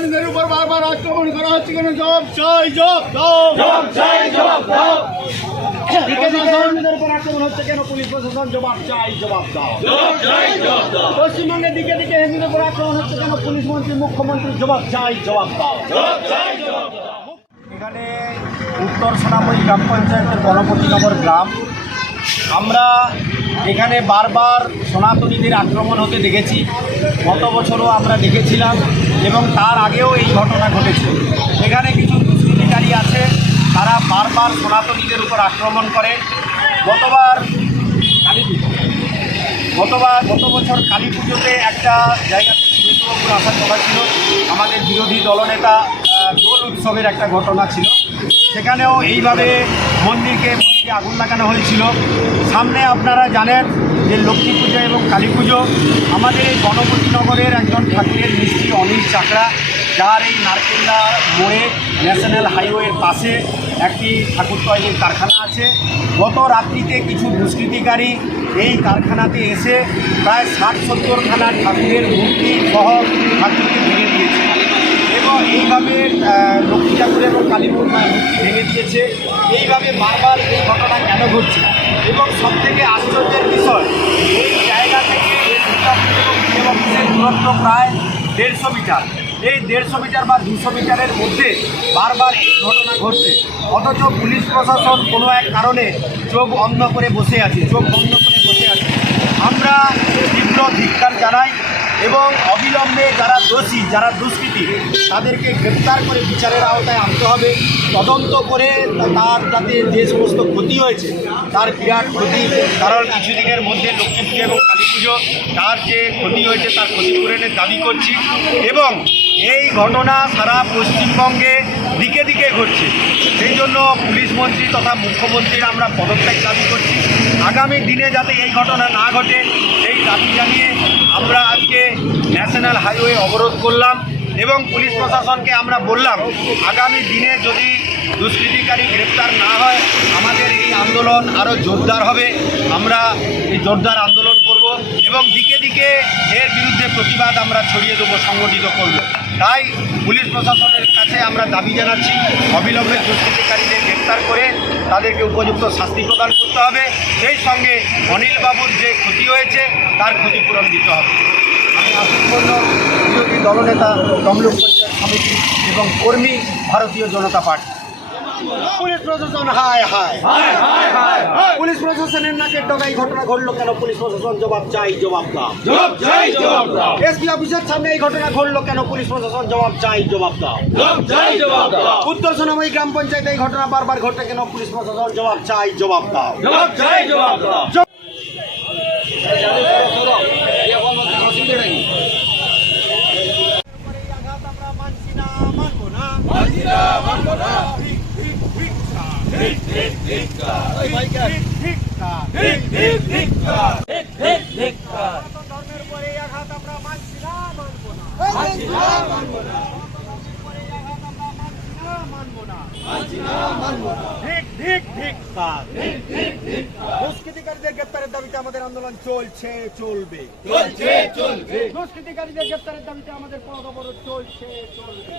সনাতনীদের উপর বারবার আক্রমণ করা হচ্ছে কেন? জবাব চাই, জবাব দাও, জবাব চাই, জবাব দাও। উপর আক্রমণ হচ্ছে কেন? পুলিশ প্রশাসন জবাব চাই, জবাব দাও, জবাব চাই, জবাব দাও। পশ্চিমবঙ্গের দিকে দিকে হিন্দুদের উপর আক্রমণ হচ্ছে কেন? পুলিশ মন্ত্রী, মুখ্যমন্ত্রী জবাব চাই, জবাব দাও, জবাব চাই, জবাব দাও। এখানে উত্তর সোনামুড়ি গ্রাম পঞ্চায়েতের গণপতিনগর গ্রাম। আমরা এখানে বারবার সনাতনীদের আক্রমণ হতে দেখেছি। গত বছরও আমরা দেখেছিলাম এবং তার আগেও এই ঘটনা ঘটেছে। এখানে কিছু দুষ্কৃতিকারী আছে, তারা বারবার সনাতনীদের উপর আক্রমণ করে। গত বছর কালী পুজোতে একটা জায়গাতে সুমিত্রবাবুর আসার কথা ছিল। আমাদের বিরোধী দলনেতা দোল উৎসবের একটা ঘটনা ছিল, সেখানেও এইভাবে মন্দিরকে আগুন লাগানো হয়েছিল। সামনে আপনারা জানেন যে লক্ষ্মী পুজো এবং কালী পুজো। আমাদের এই গণপতিনগরের একজন ঠাকুরের মিস্ত্রি অনিল চাকরা, যার এই নারকেলদা মোড়ে ন্যাশনাল হাইওয়ের পাশে একটি ঠাকুর তৈরির কারখানা আছে। গত রাত্রিতে কিছু দুষ্কৃতিকারী এই কারখানাতে এসে প্রায় 60-70খানা ঠাকুরের মূর্তি সহ ঠাকুরকে ভেঙে দিয়েছে এবং এইভাবে লক্ষ্মী ঠাকুর এবং কালী মূর্তি ভেঙে দিয়েছে। এইভাবে বারবার এই ঘটনা কেন ঘটছে? এবং সবথেকে আশ্চর্যের বিষয়, এই জায়গা থেকে অফিসের দূরত্ব প্রায় 150 মিটার। এই 150 মিটার বা 200 মিটারের মধ্যে বারবার এই ঘটনা ঘটছে, অথচ পুলিশ প্রশাসন কোনো এক কারণে চোখ বন্ধ করে বসে আছে। আমরা তীব্র ধিক্কার জানাই এবং অবিলম্বে যারা দোষী, যারা দুষ্কৃতী, তাদেরকে গ্রেপ্তার করে বিচারের আওতায় আনতে হবে। তদন্ত করে তার যাতে যে সমস্ত ক্ষতি হয়েছে, তার বিরাট ক্ষতি, কারণ কিছুদিনের মধ্যে লক্ষ্মী পুজো এবং কালী পুজো, তার যে ক্ষতি হয়েছে তার ক্ষতিপূরণের দাবি করছি। এবং এই ঘটনা সারা পশ্চিমবঙ্গে দিকে দিকে ঘটছে, সেই জন্য পুলিশ মন্ত্রী তথা মুখ্যমন্ত্রীর আমরা পদত্যাগ দাবি করছি। আগামী দিনে যাতে এই ঘটনা না ঘটে সেই দাবি জানিয়ে আমরা আজকে ন্যাশনাল হাইওয়ে অবরোধ করলাম এবং পুলিশ প্রশাসনকে আমরা বললাম, আগামী দিনে যদি দুষ্কৃতিকারী গ্রেপ্তার না হয় আমাদের এই আন্দোলন আরও জোরদার হবে। আমরা এই জোরদার আন্দোলন করব এবং দিকে দিকে এর বিরুদ্ধে প্রতিবাদ আমরা ছড়িয়ে দেবো, সংগঠিত করব। তাই পুলিশ প্রশাসনের কাছে আমরা দাবি জানাচ্ছি, অবিলম্বে দুষ্কৃতিকারীদের গ্রেপ্তার করে তাদেরকে উপযুক্ত শাস্তি প্রদান করতে হবে। সেই সঙ্গে অনিলবাবুর যে ক্ষতি হয়েছে তার ক্ষতিপূরণ দিতে হবে। আমি আশিস মণ্ডল, বিরোধী দলনেতা, তমলুক পঞ্চায়েত সমিতি এবং কর্মী, ভারতীয় জনতা পার্টি। পুলিশ প্রশাসন হায় হায়, পুলিশ প্রশাসনের নাকের ডগায় ঘটনা ঘটলো কেন? পুলিশ প্রশাসন জবাব চাই, জবাব দাও, জবাব চাই, জবাব দাও। এসপি অফিসের সামনে এই ঘটনা ঘটলো কেন? পুলিশ প্রশাসন জবাব চাই, জবাব দাও, জবাব চাই, জবাব দাও। উত্তর সোনামুড়ি গ্রাম পঞ্চায়েতে এই ঘটনা বারবার ঘটে কেন? পুলিশ প্রশাসন জবাব চাই, জবাব দাও, জবাব চাই, জবাব দাও। ধর্মের পরে আঘাত আমরা মানছি না, মানবো না, দুষ্কৃতিকারীদের গ্রেপ্তারের দাবিতে আমাদের আন্দোলন চলছে, চলবে, দুষ্কৃতিকারীদের গ্রেপ্তারের দাবিতে আমাদের পথ অবরোধ চলছে, চলবে।